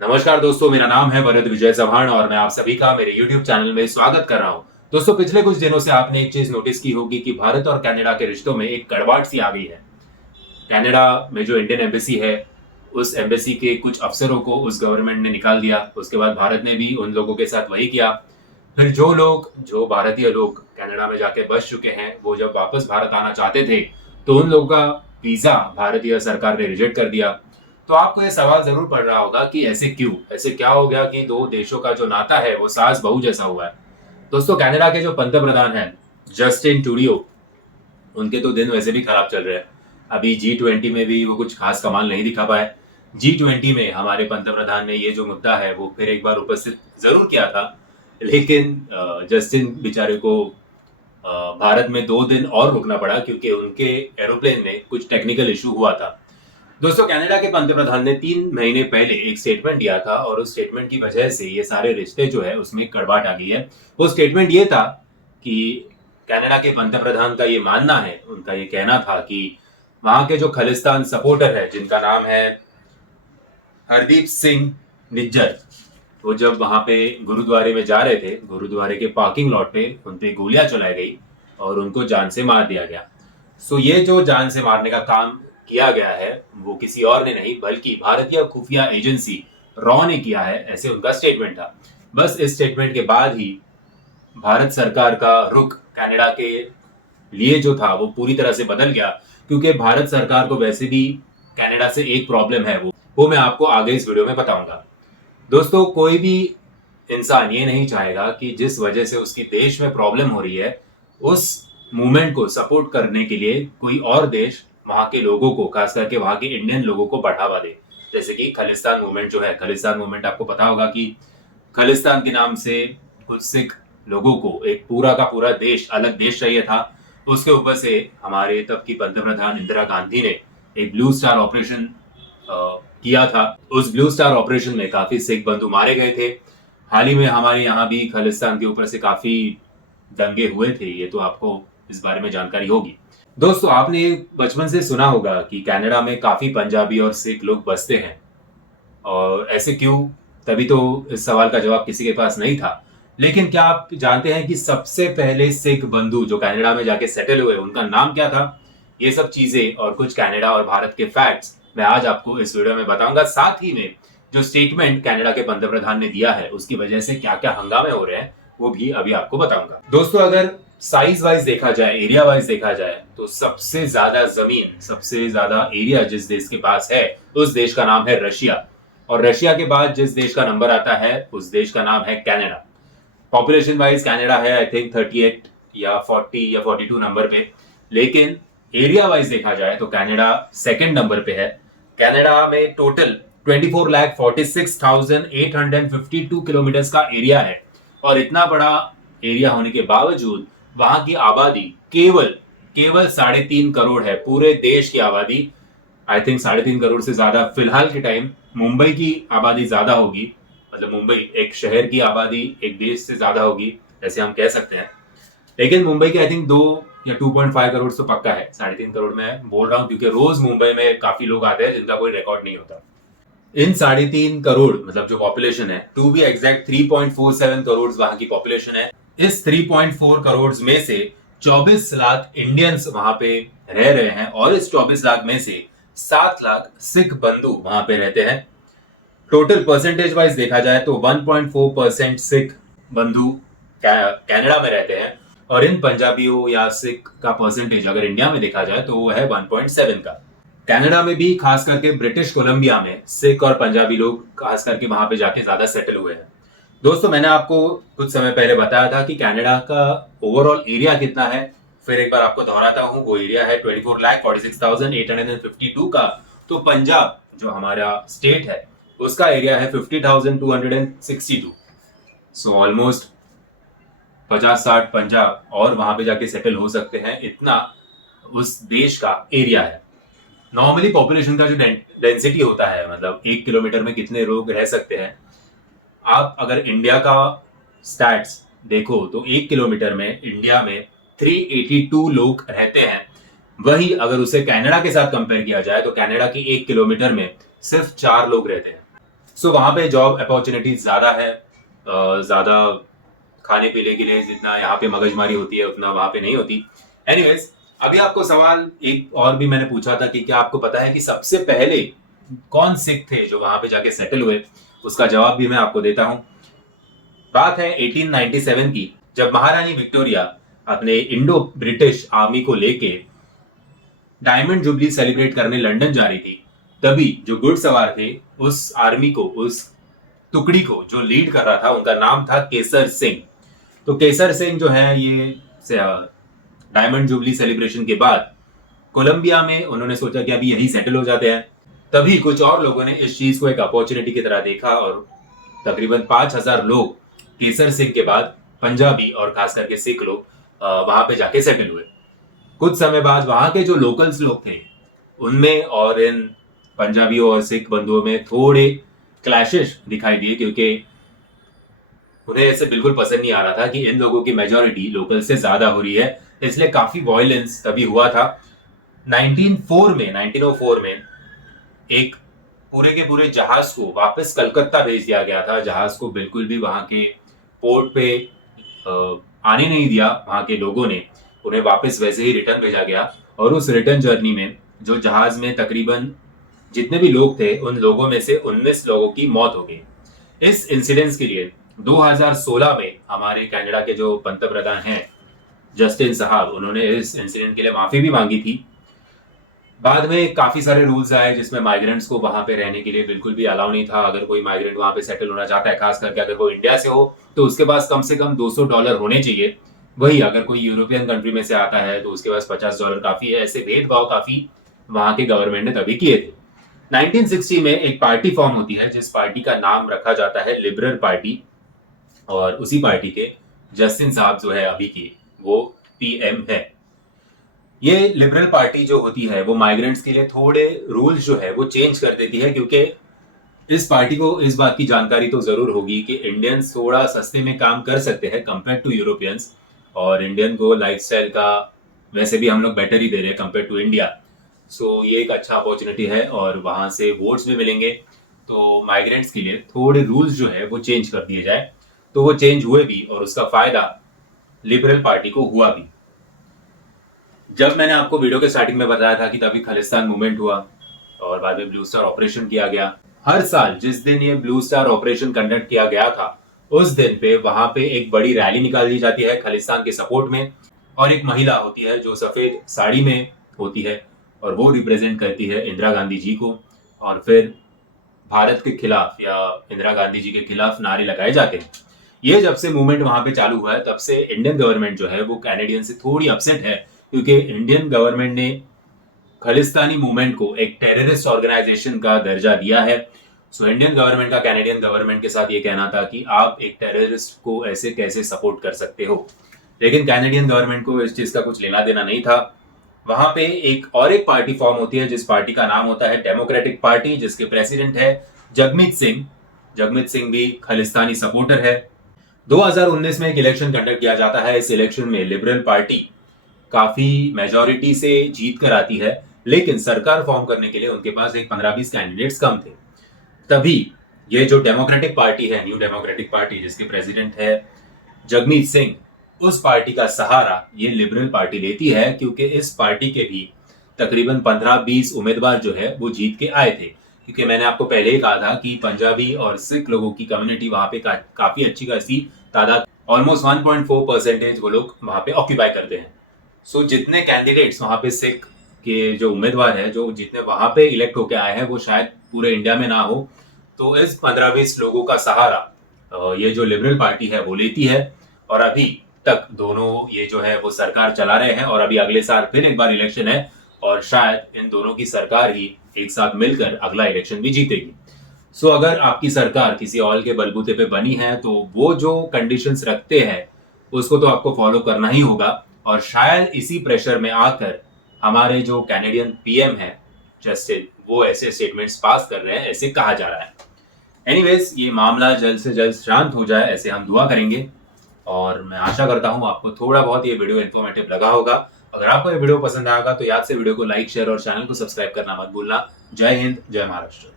नमस्कार दोस्तों, मेरा नाम है वरद विजय चव्हाण और मैं आप सभी का मेरे YouTube चैनल में स्वागत कर रहा हूं। दोस्तों, पिछले कुछ दिनों से आपने एक चीज नोटिस की होगी कि भारत और कनाडा के रिश्तों में एक कड़वाहट सी आ गई है। कनाडा में जो इंडियन एम्बेसी है, उस एम्बेसी के कुछ अफसरों को उस गवर्नमेंट ने निकाल दिया। उसके बाद भारत ने भी उन लोगों के साथ वही किया। फिर जो भारतीय लोग कनाडा में जाके बस चुके हैं, वो जब वापस भारत आना चाहते थे, तो उन लोगों का वीजा भारतीय सरकार ने रिजेक्ट कर दिया। तो आपको ये सवाल जरूर पड़ रहा होगा कि ऐसे क्यों, ऐसे क्या हो गया कि दो देशों का जो नाता है वो सास बहू जैसा हुआ है। दोस्तों, कनाडा के जो पंत प्रधान हैं, जस्टिन ट्रूडियो, उनके तो दिन वैसे भी खराब चल रहे हैं। अभी G20 में भी वो कुछ खास कमाल नहीं दिखा पाए। G20 में हमारे पंत प्रधान ने ये जो मुद्दा है वो फिर एक बार उपस्थित जरूर किया था, लेकिन जस्टिन बेचारे को भारत में 2 दिन और रुकना पड़ा क्योंकि उनके एरोप्लेन में कुछ टेक्निकल इशू हुआ था। दोस्तों, कनाडा के पंत प्रधान ने 3 महीने पहले एक स्टेटमेंट दिया था और उस स्टेटमेंट की वजह से ये सारे रिश्ते जो है उसमें कड़वाहट आ गई है। वो स्टेटमेंट ये था कि कनाडा के पंत प्रधान का ये मानना है, उनका ये कहना था कि वहां के जो खालिस्तान सपोर्टर है, जिनका नाम है हरदीप सिंह निज्जर, वो जब वहां पे गुरुद्वारे में जा रहे थे, गुरुद्वारे के पार्किंग लॉट पे उन पे गोलियां चलाई गई और उनको जान से मार दिया गया। सो ये जो जान से मारने का काम किया गया है वो किसी और ने नहीं बल्कि भारतीय खुफिया एजेंसी रॉ ने किया है, ऐसे उनका स्टेटमेंट था। बस इस स्टेटमेंट के बाद ही भारत सरकार का रुख कनाडा के लिए जो था वो पूरी तरह से बदल गया, क्योंकि भारत सरकार को वैसे भी कनाडा से एक प्रॉब्लम है, वो मैं आपको आगे इस वीडियो में बताऊंगा। दोस्तों, कोई भी इंसान ये नहीं चाहेगा कि जिस वजह से उसकी देश में प्रॉब्लम हो रही है, उस मूवमेंट को सपोर्ट करने के लिए कोई और देश वहां के लोगों को, खास करके वहां के इंडियन लोगों को बढ़ावा दे। जैसे कि खालिस्तान मूवमेंट जो है, खालिस्तान मूवमेंट आपको पता होगा कि खालिस्तान के नाम से कुछ सिख लोगों को एक पूरा का पूरा देश, अलग देश चाहिए था। उसके ऊपर से हमारे तब की पंत प्रधान इंदिरा गांधी ने एक ब्लू स्टार ऑपरेशन किया था। उस ब्लू स्टार ऑपरेशन में काफी सिख बंधु मारे गए थे। हाल ही में हमारे यहाँ भी खालिस्तान के ऊपर से काफी दंगे हुए थे, ये तो आपको इस बारे में जानकारी होगी। दोस्तों, आपने बचपन से सुना होगा कि कनाडा में काफी पंजाबी और सिख लोग बसते हैं, और ऐसे क्यों, तभी तो इस सवाल का जवाब किसी के पास नहीं था। लेकिन क्या आप जानते हैं कि सबसे पहले सिख बंधु जो कनाडा में जाके सेटल हुए, उनका नाम क्या था? ये सब चीजें और कुछ कनाडा और भारत के फैक्ट्स मैं आज आपको इस वीडियो में बताऊंगा। साथ ही में जो स्टेटमेंट कनाडा के पंत प्रधान ने दिया है उसकी वजह से क्या क्या हंगामे हो रहे हैं वो भी अभी आपको बताऊंगा। दोस्तों, अगर साइज वाइज देखा जाए, एरिया वाइज देखा जाए, तो सबसे ज्यादा जमीन, सबसे ज्यादा एरिया जिस देश के पास है, उस देश का नाम है रशिया। और रशिया के बाद जिस देश का नंबर आता है उस देश का नाम है कनाडा। पॉपुलेशन वाइज कनाडा है आई थिंक 38 या 40 या 42 नंबर पे, लेकिन एरिया वाइज देखा जाए तो कनाडा सेकंड नंबर पे है। कनाडा में टोटल 24,46,852 किलोमीटर का एरिया है, और इतना बड़ा एरिया होने के बावजूद वहां की आबादी केवल केवल 3.5 करोड़ है। पूरे देश की आबादी आई थिंक 3.5 करोड़ से ज्यादा, फिलहाल के टाइम मुंबई की आबादी ज्यादा होगी, मतलब मुंबई एक शहर की आबादी एक देश से ज्यादा होगी, ऐसे हम कह सकते हैं। लेकिन मुंबई के आई थिंक 2 या 2.5 करोड़ तो पक्का है। 3.5 करोड़ में बोल रहा हूँ क्योंकि रोज मुंबई में काफी लोग आते हैं जिनका कोई रिकॉर्ड नहीं होता। इन 3.5 करोड़ मतलब जो पॉपुलेशन है, टू बी एग्जैक्ट 3.47 करोड़ वहां की पॉपुलेशन है। इस 3.4 करोड़ में से 24 लाख इंडियंस वहां पे रह रहे हैं, और इस 24 लाख में से 7 लाख सिख बंधु वहां पे रहते हैं। टोटल परसेंटेज वाइज देखा जाए तो 1.4% सिख बंधु कनाडा में रहते हैं, और इन पंजाबियों या सिख का परसेंटेज अगर इंडिया में देखा जाए तो वो है 1.7 का। कनाडा में भी खास करके ब्रिटिश कोलंबिया में सिख और पंजाबी लोग खास करके वहां पे जाके ज्यादा सेटल हुए हैं। दोस्तों, मैंने आपको कुछ समय पहले बताया था कि कनाडा का ओवरऑल एरिया कितना है। फिर एक बार आपको दोहराता हूँ, वो एरिया है 24,46,852 का। तो पंजाब जो हमारा स्टेट है उसका एरिया है 50,262। सो ऑलमोस्ट 50-60 पंजाब और वहां पे जाके सेटल हो सकते हैं, इतना उस देश का एरिया है। नॉर्मली पॉपुलेशन का जो डेंसिटी होता है, मतलब 1 किलोमीटर में कितने लोग रह सकते हैं, आप अगर इंडिया का स्टैट्स देखो तो 1 किलोमीटर में इंडिया में 382 लोग रहते हैं। वही अगर उसे कनाडा के साथ कंपेयर किया जाए तो कनाडा की 1 किलोमीटर में सिर्फ 4 लोग रहते हैं। सो वहाँ पे जॉब अपॉर्चुनिटीज ज़्यादा है, ज़्यादा खाने पीने के लिए जितना यहाँ पे मगजमारी होती है उतना वहाँ पे नहीं होती। एनीवेज, अभी आपको सवाल एक और भी मैंने पूछा था कि क्या आपको पता है कि सबसे पहले कौन सिख थे जो वहां पे जाके सेटल हुए? उसका जवाब भी मैं आपको देता हूं। बात है 1897 की, जब महारानी विक्टोरिया अपने इंडो ब्रिटिश आर्मी को लेके डायमंड जुबली सेलिब्रेट करने लंदन जा रही थी। तभी जो घुड़सवार थे उस आर्मी को, उस टुकड़ी को जो लीड कर रहा था, उनका नाम था केसर सिंह। तो केसर सिंह जो है ये डायमंड जुबली सेलिब्रेशन के बाद कोलंबिया में उन्होंने सोचा कि अभी यहीं सेटल हो जाते हैं। तभी कुछ और लोगों ने इस चीज को एक अपॉर्चुनिटी की तरह देखा और तकरीबन 5,000 लोग केसर सिंह के बाद पंजाबी और खास करके सिख लोग वहां पे जाके सेटल हुए। कुछ समय बाद वहां के जो लोकल्स लोग थे उनमें और इन पंजाबियों और सिख बंधुओं में थोड़े क्लैशेस दिखाई दिए, क्योंकि उन्हें ऐसे बिल्कुल पसंद नहीं आ रहा था कि इन लोगों की मेजोरिटी लोकल से ज्यादा हो रही है। इसलिए काफी वायलेंस तभी हुआ था। 1904 में एक पूरे के पूरे जहाज को वापस कलकत्ता भेज दिया गया था। जहाज को बिल्कुल भी वहां के पोर्ट पे आने नहीं दिया वहां के लोगों ने, उन्हें वापस वैसे ही रिटर्न भेजा गया। और उस रिटर्न जर्नी में जो जहाज में तकरीबन जितने भी लोग थे उन लोगों में से 19 लोगों की मौत हो गई। इस इंसिडेंस के लिए 2016 में हमारे कनाडा के जो पंतप्रधान हैं जस्टिन साहब, उन्होंने इस इंसिडेंट के लिए माफी भी मांगी थी। बाद में काफी सारे रूल्स आए जिसमें माइग्रेंट्स को वहां पे रहने के लिए बिल्कुल भी अलाउ नहीं था। अगर कोई माइग्रेंट वहां पे सेटल होना चाहता है, खास करके अगर कोई इंडिया से हो, तो उसके पास कम से कम $200 होने चाहिए। वही अगर कोई यूरोपियन कंट्री में से आता है तो उसके पास $50 काफी है। ऐसे भेदभाव काफी वहां के गवर्नमेंट ने तभी किए थे। 1960 में एक पार्टी फॉर्म होती है जिस पार्टी का नाम रखा जाता है लिबरल पार्टी, और उसी पार्टी के जस्टिन साहब जो है अभी के, वो पीएम है। ये लिबरल पार्टी जो होती है वो माइग्रेंट्स के लिए थोड़े रूल्स जो है वो चेंज कर देती है, क्योंकि इस पार्टी को इस बात की जानकारी तो जरूर होगी कि इंडियंस थोड़ा सस्ते में काम कर सकते हैं कंपेयर टू यूरोपियंस, और इंडियन को लाइफस्टाइल का वैसे भी हम लोग बेटर ही दे रहे हैं कंपेयर टू इंडिया। सो ये एक अच्छा अपॉर्चुनिटी है और वहां से वोट्स भी मिलेंगे। तो माइग्रेंट्स के लिए थोड़े रूल्स जो है वो चेंज कर दिए जाए। तो वो चेंज हुए भी और उसका फायदा लिबरल पार्टी को हुआ भी। जब मैंने आपको वीडियो के स्टार्टिंग में बताया था कि तभी खालिस्तान मूवमेंट हुआ और बाद में ब्लू स्टार ऑपरेशन किया गया। हर साल जिस दिन ये ब्लू स्टार ऑपरेशन कंडक्ट किया गया था उस दिन पे वहां पे एक बड़ी रैली निकाली जाती है खालिस्तान के सपोर्ट में, और एक महिला होती है जो सफेद साड़ी में होती है और वो रिप्रेजेंट करती है इंदिरा गांधी जी को। और फिर भारत के खिलाफ या इंदिरा गांधी जी के खिलाफ नारे लगाए जाते हैं। ये जब से मूवमेंट वहां पे चालू हुआ है तब से इंडियन गवर्नमेंट जो है वो कैनेडियन से थोड़ी अपसेट है, क्योंकि इंडियन गवर्नमेंट ने खालिस्तानी मूवमेंट को एक टेररिस्ट ऑर्गेनाइजेशन का दर्जा दिया है। सो इंडियन गवर्नमेंट का कैनेडियन गवर्नमेंट के साथ ये कहना था कि आप एक टेररिस्ट को ऐसे कैसे सपोर्ट कर सकते हो, लेकिन कैनेडियन गवर्नमेंट को इस चीज का कुछ लेना देना नहीं था। वहां पे एक पार्टी फॉर्म होती है जिस पार्टी का नाम होता है डेमोक्रेटिक पार्टी, जिसके प्रेसिडेंट है जगमीत सिंह। जगमीत सिंह भी खालिस्तानी सपोर्टर है। 2019 में एक इलेक्शन कंडक्ट किया जाता है। इस इलेक्शन में लिबरल पार्टी काफी मेजोरिटी से जीत कर आती है, लेकिन सरकार फॉर्म करने के लिए उनके पास एक 15-20 कैंडिडेट्स कम थे। तभी ये जो डेमोक्रेटिक पार्टी है, न्यू डेमोक्रेटिक पार्टी, जिसके प्रेसिडेंट है जगमीत सिंह, उस पार्टी का सहारा ये लिबरल पार्टी लेती है, क्योंकि इस पार्टी के भी तकरीबन 15-20 उम्मीदवार जो है वो जीत के आए थे। क्योंकि मैंने आपको पहले ही कहा था कि पंजाबी और सिख लोगों की कम्युनिटी वहां पे काफी अच्छी खासी तादाद, ऑलमोस्ट 1.4% वो लोग वहां पे ऑक्यूपाई करते हैं। सो जितने कैंडिडेट्स वहां पे सिख के जो उम्मीदवार है जो जितने वहां पे इलेक्ट होके आए हैं वो शायद पूरे इंडिया में ना हो। तो इस 15-20 लोगों का सहारा ये जो लिबरल पार्टी है वो लेती है, और अभी तक दोनों ये जो है वो सरकार चला रहे हैं। और अभी अगले साल फिर एक बार इलेक्शन है और शायद इन दोनों की सरकार ही एक साथ मिलकर अगला इलेक्शन भी जीतेगी। सो अगर आपकी सरकार किसी और के बलबूते पे बनी है तो वो जो कंडीशंस रखते हैं उसको तो आपको फॉलो करना ही होगा। और शायद इसी प्रेशर में आकर हमारे जो कैनेडियन पीएम है जस्टिन, वो ऐसे स्टेटमेंट्स पास कर रहे हैं, ऐसे कहा जा रहा है। एनीवेज, ये मामला जल्द से जल्द शांत हो जाए ऐसे हम दुआ करेंगे। और मैं आशा करता हूँ आपको थोड़ा बहुत ये वीडियो इन्फॉर्मेटिव लगा होगा। अगर आपको ये वीडियो पसंद आएगा तो याद से वीडियो को लाइक, शेयर और चैनल को सब्सक्राइब करना मत भूलना। जय हिंद, जय महाराष्ट्र।